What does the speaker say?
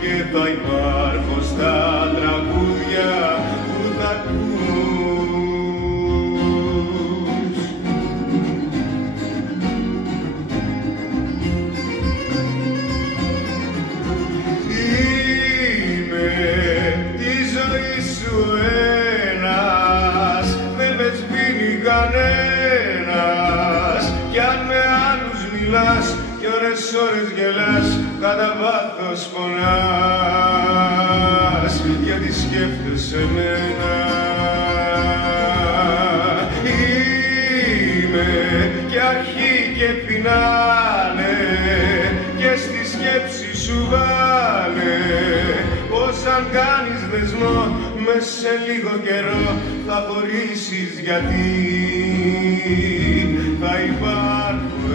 και θα υπάρχω στα τραγούδια που θα ακούς. Είμαι τη ζωή σου ένας, δεν με σβήνει κανένας, κι αν με άλλους μιλάς κι ώρες γελάς, κατά βάθος πονάς, γιατί σκέφτεσαι εμένα. Είμαι και αρχή και φινάλε, και στη σκέψη σου βάλε πως αν κάνεις δεσμό μες σε λίγο καιρό θα χωρίσεις, γιατί θα υπάρχουν